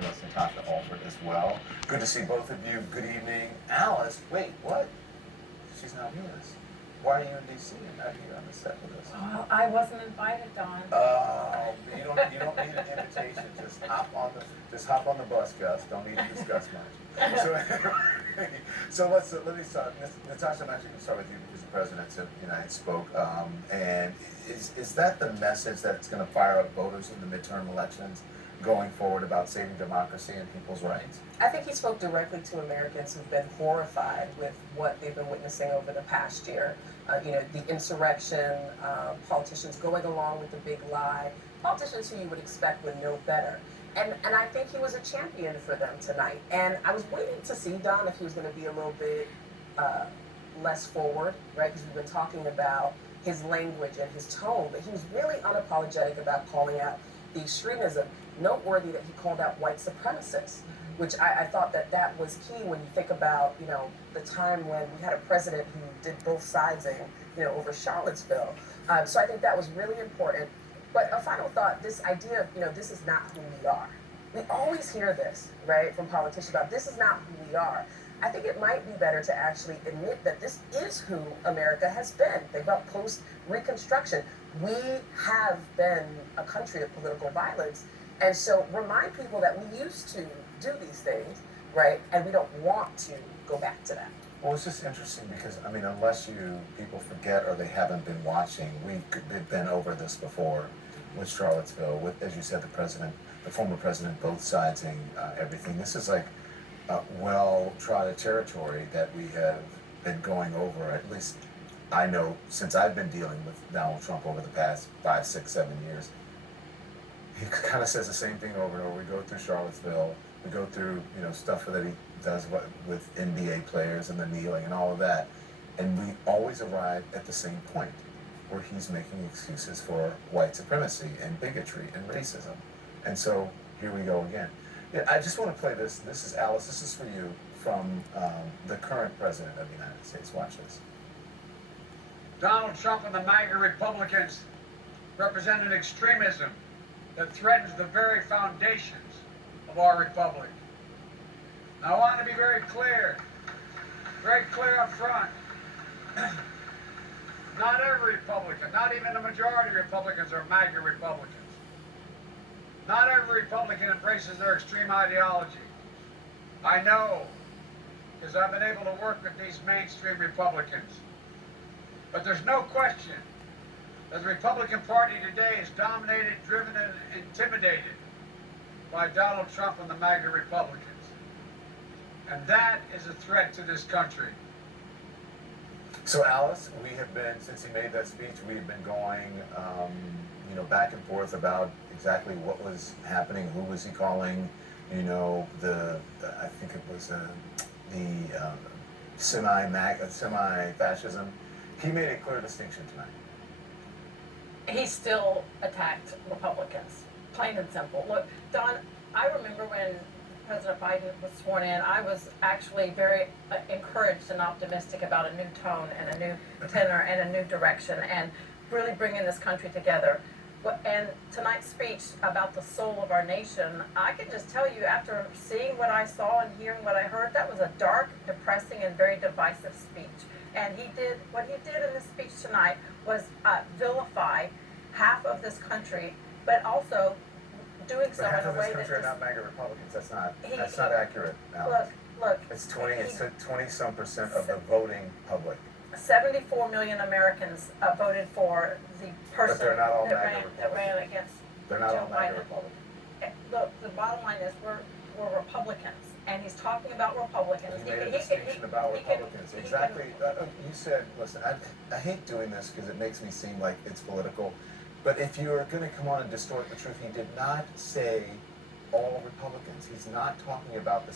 Miss Natasha Alford as well. Good to see both of you. Good evening. Alice, wait, what? She's not with us. Why are you in D.C. and not here on the set with us? Well, I wasn't invited, Don. Oh, you don't need an invitation. Just hop on the bus, Gus. Don't need to discuss much. So, let me start. Natasha, I'm actually going to start with you because the president of the United spoke. And is that the message that's going to fire up voters in the midterm elections going forward about saving democracy and people's rights? I think he spoke directly to Americans who've been horrified with what they've been witnessing over the past year. The insurrection, politicians going along with the big lie, politicians who you would expect would know better. And I think he was a champion for them tonight. And I was waiting to see, Don, if he was going to be a little bit less forward, right? Because we've been talking about his language and his tone, but he was really unapologetic about calling out the extremism. Noteworthy that he called out white supremacists, which I thought that was key when you think about, the time when we had a president who did both sidesing, over Charlottesville. So I think that was really important. But a final thought, this idea of, this is not who we are. We always hear this, right, from politicians about this is not who we are. I think it might be better to actually admit that this is who America has been. Think about post-Reconstruction. We have been a country of political violence. And so remind people that we used to do these things, right? And we don't want to go back to that. Well, it's just interesting because, unless people forget or they haven't been watching, we've been over this before with Charlottesville, with, as you said, the former president, both sidesing everything. This is like well-trodden territory that we have been going over, at least I know since I've been dealing with Donald Trump over the past 5, 6, 7 years. He kind of says the same thing over and over. We go through Charlottesville. We go through, stuff that he does with NBA players and the kneeling and all of that. And we always arrive at the same point where he's making excuses for white supremacy and bigotry and racism. And so here we go again. Yeah, I just want to play this. This is Alice. This is for you from the current president of the United States. Watch this. Donald Trump and the MAGA Republicans represent an extremism that threatens the very foundations of our republic. Now, I want to be very clear up front. Not every Republican, not even the majority of Republicans are MAGA Republicans. Not every Republican embraces their extreme ideology. I know, because I've been able to work with these mainstream Republicans. But there's no question that the Republican Party today is dominated, driven, and intimidated by Donald Trump and the MAGA Republicans. And that is a threat to this country. So, Alice, we have been, since he made that speech, we've been going, back and forth about exactly what was happening, who was he calling, I think it was the semi-fascism. He made a clear distinction tonight. He still attacked Republicans, plain and simple. Look, Don, I remember when President Biden was sworn in, I was actually very encouraged and optimistic about a new tone and a new tenor and a new direction and really bringing this country together. And tonight's speech about the soul of our nation, I can just tell you, after seeing what I saw and hearing what I heard, that was a dark, depressing, and very divisive speech. And what he did in this speech tonight was vilify half of this country, but also doing so in a way that half of this country are not MAGA Republicans. That's not accurate, Alex. Look. It's 20-some% of the voting public. 74 million Americans voted for the person that ran against They're not Joe all MAGA Biden. Republicans. Look, the bottom line is we're Republicans, and he's talking about Republicans. He made a distinction about Republicans. Exactly. You said, listen, I hate doing this because it makes me seem like it's political, but if you're going to come on and distort the truth, he did not say all Republicans. He's not talking about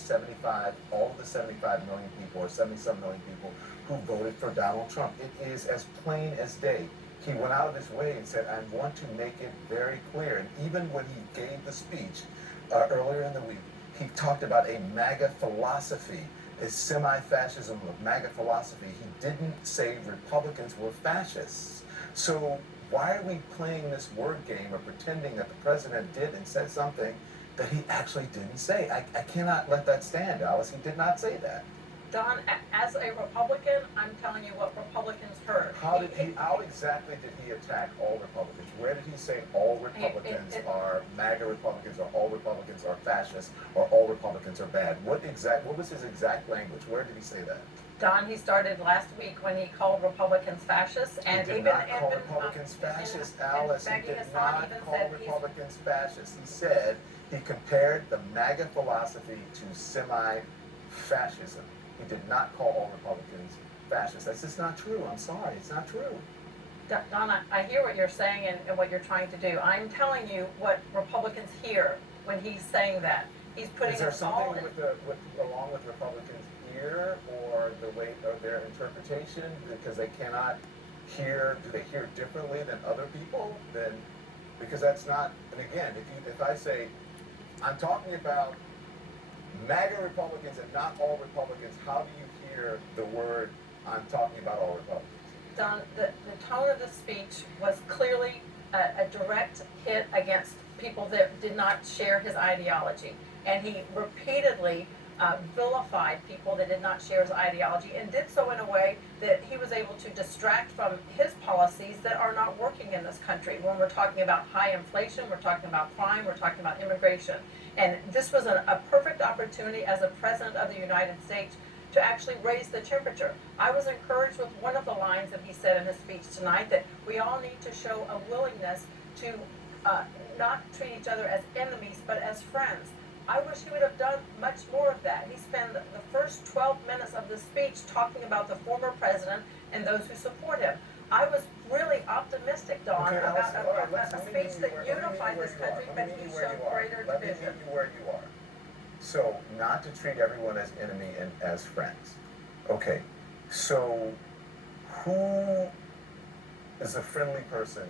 all of the 75 million people or 77 million people who voted for Donald Trump. It is as plain as day. He went out of his way and said, I want to make it very clear. And even when he gave the speech earlier in the week, he talked about a MAGA philosophy, a semi-fascism of MAGA philosophy. He didn't say Republicans were fascists. So why are we playing this word game of pretending that the president did and said something that he actually didn't say. I cannot let that stand, Alice. He did not say that. Don, as a Republican, I'm telling you what Republicans heard. How exactly did he attack all Republicans? Where did he say all Republicans are MAGA Republicans, or all Republicans are fascists, or all Republicans are bad? What was his exact language? Where did he say that? Don, he started last week when he called Republicans fascists, and he did even not call Republicans fascists, Alice. He did not call Republicans fascists. He said he compared the MAGA philosophy to semi-fascism. He did not call all Republicans fascists. That's just not true. I'm sorry, it's not true. Donna, I hear what you're saying and what you're trying to do. I'm telling you what Republicans hear when he's saying that. He's putting Is there us all something along with Republicans' ear, or the way of their interpretation, because they cannot hear? Do they hear differently than other people? Because that's not. And again, if I say I'm talking about MAGA Republicans and not all Republicans, how do you hear the word I'm talking about all Republicans? Don, the tone of the speech was clearly a direct hit against people that did not share his ideology. And he repeatedly vilified people that did not share his ideology, and did so in a way that he was able to distract from his policies that are not working in this country. When we're talking about high inflation, we're talking about crime, we're talking about immigration. And this was a perfect opportunity as a president of the United States to actually raise the temperature. I was encouraged with one of the lines that he said in his speech tonight, that we all need to show a willingness to not treat each other as enemies, but as friends. I wish he would have done much more of that. He spent the first 12 minutes of the speech talking about the former president and those who support him. I was really optimistic, Don, about a speech that unified this country, but he showed greater division. Let me meet you where you are. So, not to treat everyone as enemy and as friends. Okay, so who is a friendly person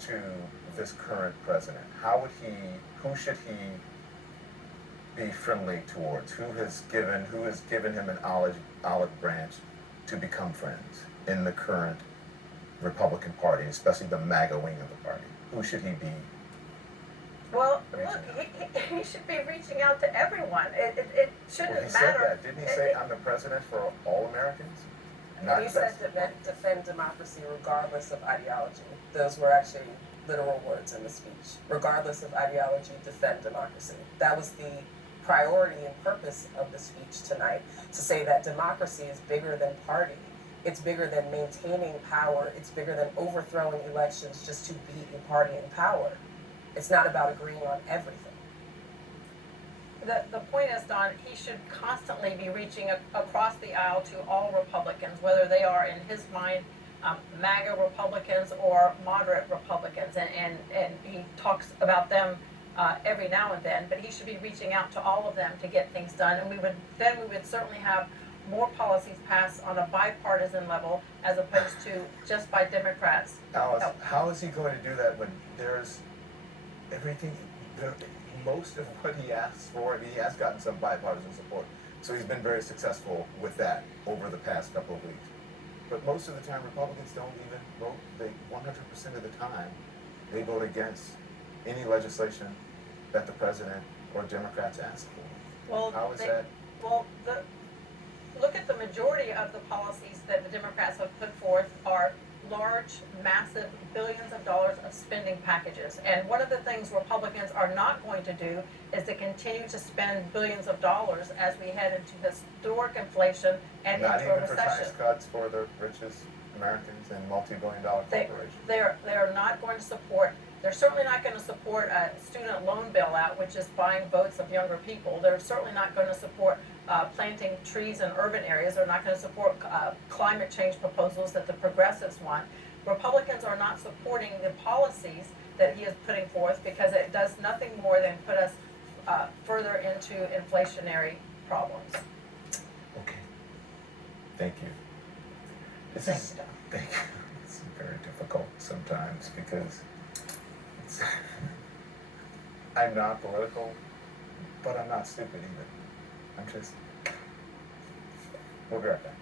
to this current president? Who should he be friendly towards? Who has given him an olive branch to become friends in the current Republican Party, especially the MAGA wing of the party? Who should he be? Well, look, he should be reaching out to everyone. It shouldn't Well, he matter. said that. Didn't he say, I'm the president for all Americans? He said defend democracy regardless of ideology. Those were actually literal words in the speech. Regardless of ideology, defend democracy. That was the priority and purpose of the speech tonight, to say that democracy is bigger than party. It's bigger than maintaining power. It's bigger than overthrowing elections just to be a party in power. It's not about agreeing on everything. The point is, Don, he should constantly be reaching across the aisle to all Republicans, whether they are, in his mind, MAGA Republicans or moderate Republicans. And he talks about them every now and then, but he should be reaching out to all of them to get things done. And we would certainly have more policies passed on a bipartisan level as opposed to just by Democrats. Alice, how is he going to do that when there's most of what he asks for, and he has gotten some bipartisan support, so he's been very successful with that over the past couple of weeks. But most of the time, Republicans don't even vote. 100% of the time, they vote against any legislation that the president or Democrats ask for. Well, how is that? Well, look at the majority of the policies that the Democrats have put forth are large, massive, billions of dollars of spending packages. And one of the things Republicans are not going to do is to continue to spend billions of dollars as we head into historic inflation and not into a even recession. for tax cuts for the richest Americans and multi-billion-dollar corporations. They're not going to support. They're certainly not going to support a student loan bailout, which is buying votes of younger people. They're certainly not going to support planting trees in urban areas. They're not going to support climate change proposals that the progressives want. Republicans are not supporting the policies that he is putting forth because it does nothing more than put us further into inflationary problems. Okay. Thank you. Thank you. It's very difficult sometimes because I'm not political, but I'm not stupid either. We'll be right back.